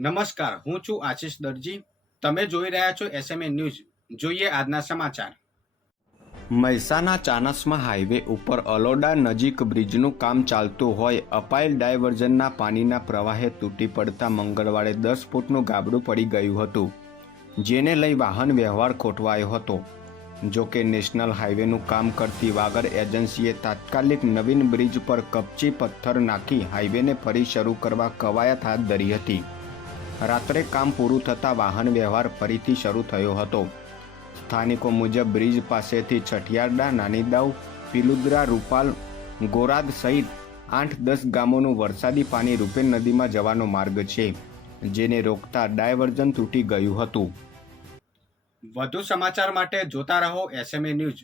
નમસ્કાર, હું છું આશીષ દરજી. તમે જોઈ રહ્યા છો એસએમએ ન્યૂઝ જોઈએ આજના સમાચાર. મહેસાણા ચાનસમાં હાઈવે ઉપર અલોડા નજીક બ્રિજનું કામ ચાલતું હોય, અપાયેલ ડાયવર્ઝનના પાણીના પ્રવાહે તૂટી પડતા મંગળવારે દસ ફૂટનું ગાબડું પડી ગયું હતું, જેને લઈ વાહન વ્યવહાર ખોટવાયો હતો. જો કે નેશનલ હાઈવેનું કામ કરતી વાગર એજન્સીએ તાત્કાલિક નવીન બ્રિજ પર કપચી પથ્થર નાખી હાઈવેને ફરી શરૂ કરવા કવાયત હાથ ધરી હતી. રાત્રે કામ પૂરું થતાં વાહન વ્યવહાર ફરીથી શરૂ થયો હતો. સ્થાનિકો મુજબ બ્રિજ પાસેથી છઠિયારડા, નાનીદાવ, પિલુદ્રા, રૂપાલ, ગોરાદ સહિત આઠ દસ ગામોનું વરસાદી પાણી રૂપેન નદીમાં જવાનો માર્ગ છે, જેને રોકતા ડાયવર્ઝન તૂટી ગયું હતું. વધુ સમાચાર માટે જોતા રહો એસએમએ ન્યૂઝ